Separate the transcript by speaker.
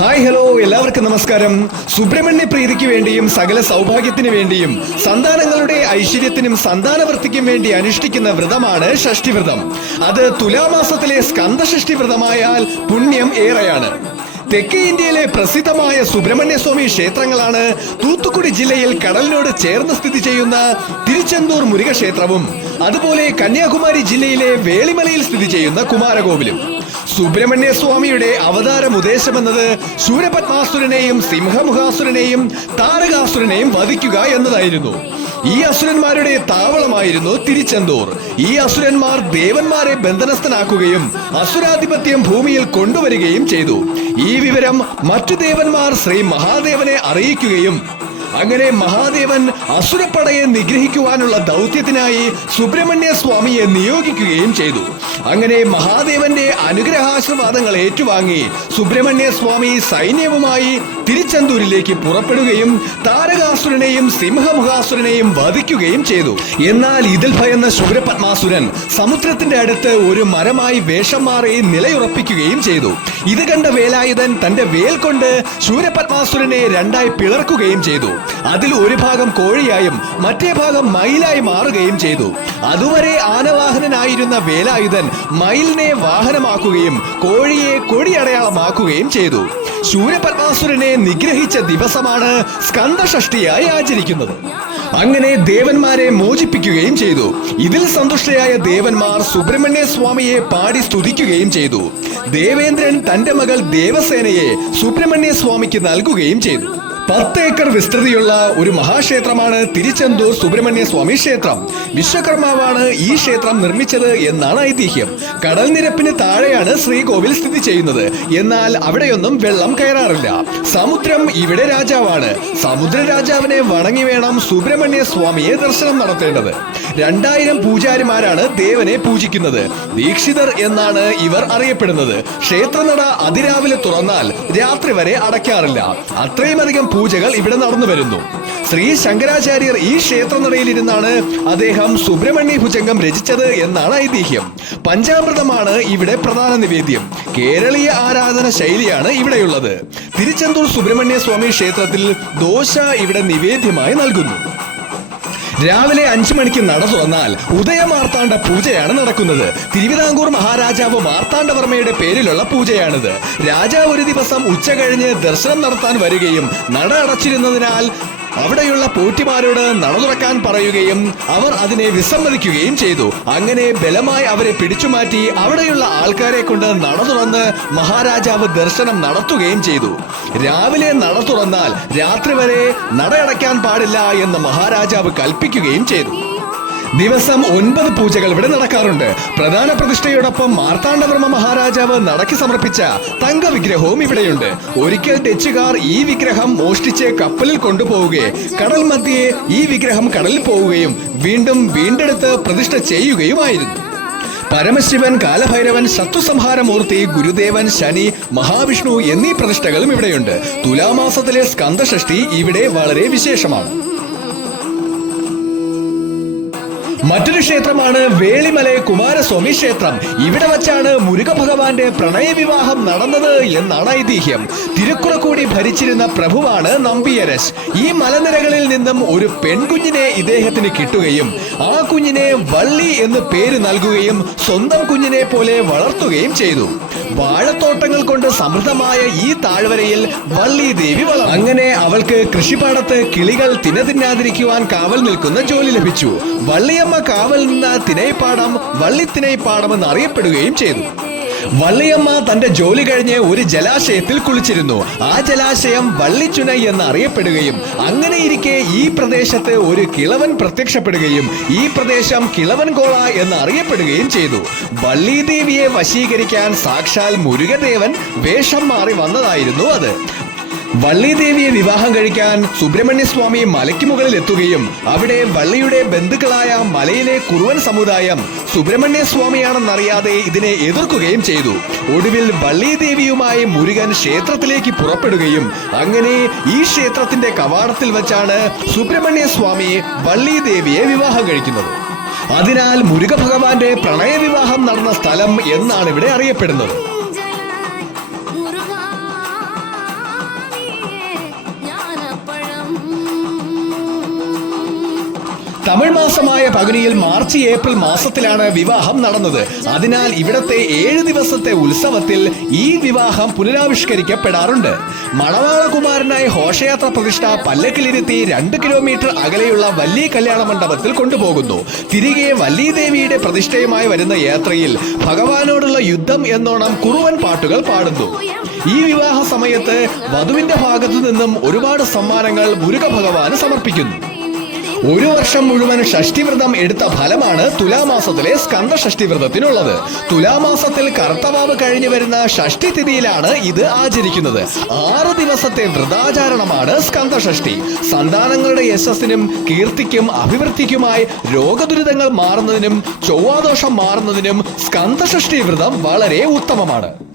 Speaker 1: Hi hello എല്ലാവർക്കും നമസ്കാരം. സുബ്രഹ്മണ്യ പ്രീതിക്ക് വേണ്ടിയും സകല സൗഭാഗ്യത്തിന് വേണ്ടിയും സന്താനങ്ങളുടെ ഐശ്വര്യത്തിനും സന്താനവൃത്തിക്കും വേണ്ടി അനുഷ്ഠിക്കുന്ന വ്രതമാണ് ഷഷ്ടിവ്രതം. അത് തുലാമാസത്തിലെ സ്കന്ദഷഷ്ടി വ്രതമായാൽ പുണ്യം ഏറെയാണ്. തെക്കേ ഇന്ത്യയിലെ പ്രസിദ്ധമായ സുബ്രഹ്മണ്യസ്വാമി ക്ഷേത്രങ്ങളാണ് തൂത്തുക്കുടി ജില്ലയിൽ കടലിനോട് ചേർന്ന് സ്ഥിതി ചെയ്യുന്ന തിരുച്ചെന്തൂർ മുരുകക്ഷേത്രവും അതുപോലെ കന്യാകുമാരി ജില്ലയിലെ വേളിമലയിൽ സ്ഥിതി ചെയ്യുന്ന കുമാരകോവിലും. സുബ്രഹ്മണ്യ സ്വാമിയുടെ അവതാരം ഉദ്ദേശമെന്നത് ശൂരപത്മാസുരനെയും സിംഹമുഖാസുരനെയും താരകാസുരനെയും വധിക്കുക എന്നതായിരുന്നു. ഈ അസുരന്മാരുടെ താവളമായിരുന്നു തിരിച്ചെന്തൂർ. ഈ അസുരന്മാർ ദേവന്മാരെ ബന്ധനസ്ഥനാക്കുകയും അസുരാധിപത്യം ഭൂമിയിൽ കൊണ്ടുവരികയും ചെയ്തു. ഈ വിവരം മറ്റു ദേവന്മാർ ശ്രീ മഹാദേവനെ അറിയിക്കുകയും അങ്ങനെ മഹാദേവൻ അസുരപ്പടയെ നിഗ്രഹിക്കുവാനുള്ള ദൗത്യത്തിനായി സുബ്രഹ്മണ്യ സ്വാമിയെ നിയോഗിക്കുകയും ചെയ്തു. അങ്ങനെ മഹാദേവന്റെ അനുഗ്രഹാശീർവാദങ്ങൾ ഏറ്റുവാങ്ങി സുബ്രഹ്മണ്യ സ്വാമി സൈന്യവുമായി തിരുച്ചെന്തൂരിലേക്ക് പുറപ്പെടുകയും താരകാസുരനെയും സിംഹമുഖാസുരനെയും വധിക്കുകയും ചെയ്തു. എന്നാൽ ഇതിൽ ഭയന്ന ശുഭ്രപത്മാസുരൻ സമുദ്രത്തിന്റെ അടുത്ത് ഒരു മരമായി വേഷം മാറി നിലയുറപ്പിക്കുകയും ചെയ്തു. ഇത് കണ്ട വേലായുധൻ തന്റെ വേൽ കൊണ്ട് ശൂരപത്മാസുരനെ രണ്ടായി പിളർക്കുകയും ചെയ്തു. അതിൽ ഒരു ഭാഗം കോഴിയായും മറ്റേ ഭാഗം മയിലായി മാറുകയും ചെയ്തു. അതുവരെ ആനവാഹനനായിരുന്ന വേലായുധൻ മയിലിനെ വാഹനമാക്കുകയും കോഴിയെ കൊടിയടയാളമാക്കുകയും ചെയ്തു. ശൂരപത്മാസുരനെ നിഗ്രഹിച്ച ദിവസമാണ് സ്കന്ദഷഷ്ടിയായി ആചരിക്കുന്നത്. അങ്ങനെ ദേവന്മാരെ മോചിപ്പിക്കുകയും ചെയ്തു. ഇതിൽ സന്തുഷ്ടയായ ദേവന്മാർ സുബ്രഹ്മണ്യ സ്വാമിയെ പാടി സ്തുതിക്കുകയും ചെയ്തു. ദേവേന്ദ്രൻ തന്റെ മകൾ ദേവസേനയെ സുബ്രഹ്മണ്യ സ്വാമിക്ക് നൽകുകയും ചെയ്തു. പത്ത് ഏക്കർ വിസ്തൃതിയുള്ള ഒരു മഹാക്ഷേത്രമാണ് തിരുച്ചെന്തൂർ സുബ്രഹ്മണ്യ സ്വാമി ക്ഷേത്രം. വിശ്വകർമാവാണ് ഈ ക്ഷേത്രം നിർമ്മിച്ചത് എന്നാണ് ഐതിഹ്യം. കടൽ നിരപ്പിന് താഴെയാണ് ശ്രീകോവിൽ സ്ഥിതി ചെയ്യുന്നത്. എന്നാൽ അവിടെയൊന്നും വെള്ളം കയറാറില്ല. സമുദ്രം ഇവിടെ രാജാവാണ്. സമുദ്ര രാജാവിനെ വണങ്ങി വേണം സുബ്രഹ്മണ്യ സ്വാമിയെ ദർശനം നടത്തേണ്ടത്. രണ്ടായിരം പൂജാരിമാരാണ് ദേവനെ പൂജിക്കുന്നത്. ദീക്ഷിതർ എന്നാണ് ഇവർ അറിയപ്പെടുന്നത്. ക്ഷേത്രനട അതിരാവിലെ തുറന്നാൽ രാത്രി വരെ അടയ്ക്കാറില്ല. അത്രയുമധികം പൂജകൾ ഇവിടെ നടന്നു വരുന്നു. ശ്രീ ശങ്കരാചാര്യർ ഈ ക്ഷേത്രനടയിലിരുന്നാണ് അദ്ദേഹം സുബ്രഹ്മണ്യ ഭുജംഗം രചിച്ചത് എന്നാണ് ഐതിഹ്യം. പഞ്ചാമൃതമാണ് ഇവിടെ പ്രധാന നിവേദ്യം. കേരളീയ ആരാധന ശൈലിയാണ് ഇവിടെയുള്ളത്. തിരുച്ചെന്തൂർ സുബ്രഹ്മണ്യ സ്വാമി ക്ഷേത്രത്തിൽ ദോശ ഇവിടെ നിവേദ്യമായി നൽകുന്നു. രാവിലെ അഞ്ചു മണിക്ക് നട തുറന്നാൽ ഉദയമാർത്താണ്ഡ പൂജയാണ് നടക്കുന്നത്. തിരുവിതാംകൂർ മഹാരാജാവ് മാർത്താണ്ഡവർമ്മയുടെ പേരിലുള്ള പൂജയാണിത്. രാജാവ് ഒരു ദിവസം ഉച്ച കഴിഞ്ഞ് ദർശനം നടത്താൻ വരികയും നട അടച്ചിരുന്നതിനാൽ അവിടെയുള്ള പോറ്റിമാരോട് നട തുറക്കാൻ പറയുകയും അവർ അതിനെ വിസമ്മതിക്കുകയും ചെയ്തു. അങ്ങനെ ബലമായി അവരെ പിടിച്ചുമാറ്റി അവിടെയുള്ള ആൾക്കാരെ കൊണ്ട് നട തുറന്ന് മഹാരാജാവ് ദർശനം നടത്തുകയും ചെയ്തു. രാവിലെ നട തുറന്നാൽ രാത്രി വരെ നടയടയ്ക്കാൻ പാടില്ല എന്ന് മഹാരാജാവ് കൽപ്പിക്കുകയും ചെയ്തു. ദിവസം ഒൻപത് പൂജകൾ ഇവിടെ നടക്കാറുണ്ട്. പ്രധാന പ്രതിഷ്ഠയോടൊപ്പം മാർത്താണ്ഡവർമ്മ മഹാരാജാവ് നടക്കി സമർപ്പിച്ച തങ്ക വിഗ്രഹവും ഇവിടെയുണ്ട്. ഒരിക്കൽ ഡച്ചുകാർ ഈ വിഗ്രഹം മോഷ്ടിച്ച് കപ്പലിൽ കൊണ്ടുപോവുകയും കടൽ മധ്യേ ഈ വിഗ്രഹം കടലിൽ പോവുകയും വീണ്ടും വീണ്ടെടുത്ത് പ്രതിഷ്ഠ ചെയ്യുകയുമായിരുന്നു. പരമശിവൻ കാലഭൈരവൻ ശത്രുസംഹാരമൂർത്തി ഗുരുദേവൻ ശനി മഹാവിഷ്ണു എന്നീ പ്രതിഷ്ഠകളും ഇവിടെയുണ്ട്. തുലാമാസത്തിലെ സ്കന്ധഷ്ടി ഇവിടെ വളരെ വിശേഷമാണ്. മറ്റൊരു ക്ഷേത്രമാണ് വേളിമല കുമാരസ്വാമി ക്ഷേത്രം. ഇവിടെ വച്ചാണ് മുരുക ഭഗവാന്റെ പ്രണയവിവാഹം നടന്നത് എന്നാണ് ഐതിഹ്യം. തിരുക്കുറക്കൂടി ഭരിച്ചിരുന്ന പ്രഭുവാണ് നമ്പിയരശ് ഈ മലനിരകളിൽ നിന്നും ഒരു പെൺകുഞ്ഞിനെ ഇദ്ദേഹത്തിന് കിട്ടുകയും ആ കുഞ്ഞിനെ വള്ളി എന്ന് പേര് നൽകുകയും സ്വന്തം കുഞ്ഞിനെ പോലെ വളർത്തുകയും ചെയ്തു. വാഴത്തോട്ടങ്ങൾ കൊണ്ട് സമൃദ്ധമായ ഈ താഴ്വരയിൽ വള്ളി ദേവി വള അങ്ങനെ അവൾക്ക് കൃഷിപ്പാടത്ത് കിളികൾ തിന തിന്നാതിരിക്കുവാൻ കാവൽ നിൽക്കുന്ന ജോലി ലഭിച്ചു. വള്ളിയമ്മ കാവൽ നിന്ന തിനൈപ്പാടം എന്ന് അറിയപ്പെടുകയും ചെയ്തു. വള്ളിയമ്മ തന്റെ ജോലി കഴിഞ്ഞ് ഒരു ജലാശയത്തിൽ കുളിച്ചിരുന്നു. ആ ജലാശയം വള്ളിച്ചുന എന്ന് അറിയപ്പെടുകയും അങ്ങനെ ഈ പ്രദേശത്ത് ഒരു കിളവൻ പ്രത്യക്ഷപ്പെടുകയും ഈ പ്രദേശം കിളവൻ കോള എന്ന് അറിയപ്പെടുകയും ചെയ്തു. വള്ളിദേവിയെ വശീകരിക്കാൻ സാക്ഷാൽ മുരുകദേവൻ വേഷം മാറി വന്നതായിരുന്നു അത്. വള്ളിദേവിയെ വിവാഹം കഴിക്കാൻ സുബ്രഹ്മണ്യ സ്വാമി മലയ്ക്ക് മുകളിൽ എത്തുകയും അവിടെ വള്ളിയുടെ ബന്ധുക്കളായ മലയിലെ കുറുവൻ സമുദായം സുബ്രഹ്മണ്യ സ്വാമിയാണെന്നറിയാതെ ഇതിനെ എതിർക്കുകയും ചെയ്തു. ഒടുവിൽ വള്ളിദേവിയുമായി മുരുകൻ ക്ഷേത്രത്തിലേക്ക് പുറപ്പെടുകയും അങ്ങനെ ഈ ക്ഷേത്രത്തിന്റെ കവാടത്തിൽ വെച്ചാണ് സുബ്രഹ്മണ്യ സ്വാമി വള്ളിദേവിയെ വിവാഹം കഴിക്കുന്നത്. അതിനാൽ മുരുക ഭഗവാന്റെ പ്രണയവിവാഹം നടന്ന സ്ഥലം എന്നാണ് ഇവിടെ അറിയപ്പെടുന്നത്. തമിഴ് മാസമായ പകുതിയിൽ മാർച്ച് ഏപ്രിൽ മാസത്തിലാണ് വിവാഹം നടന്നത്. അതിനാൽ ഇവിടത്തെ ഏഴ് ദിവസത്തെ ഉത്സവത്തിൽ ഈ വിവാഹം പുനരാവിഷ്കരിക്കപ്പെടാറുണ്ട്. മണവാളകുമാരനായി ഘോഷയാത്ര പ്രതിഷ്ഠ പല്ലക്കിലിരുത്തി രണ്ട് കിലോമീറ്റർ അകലെയുള്ള വലിയ കല്യാണ മണ്ഡപത്തിൽ കൊണ്ടുപോകുന്നു. തിരികെ വല്ലി ദേവിയുടെ പ്രതിഷ്ഠയുമായി വരുന്ന യാത്രയിൽ ഭഗവാനോടുള്ള യുദ്ധം എന്നോണം കുറുവൻ പാട്ടുകൾ പാടുന്നു. ഈ വിവാഹ സമയത്ത് വധുവിന്റെ ഭാഗത്തു നിന്നും ഒരുപാട് സമ്മാനങ്ങൾ മുരുക ഭഗവാന് സമർപ്പിക്കുന്നു. ഒരു വർഷം മുഴുവൻ ഷഷ്ടിവ്രതം എടുത്ത ഫലമാണ് തുലാമാസത്തിലെ സ്കന്ദ ഷഷ്ടിവ്രതത്തിനുള്ളത് തുലാമാസത്തിൽ കർത്തവാവ് കഴിഞ്ഞു വരുന്ന ഷഷ്ടി തിഥിയിലാണ് ഇത് ആചരിക്കുന്നത്. ആറ് ദിവസത്തെ വ്രതാചാരണമാണ് സ്കന്ദ ഷഷ്ടി സന്താനങ്ങളുടെ യശസ്സിനും കീർത്തിക്കും അഭിവൃദ്ധിക്കുമായി രോഗദുരിതങ്ങൾ മാറുന്നതിനും ചൊവ്വാദോഷം മാറുന്നതിനും സ്കന്ദ ഷഷ്ടി വ്രതം വളരെ ഉത്തമമാണ്.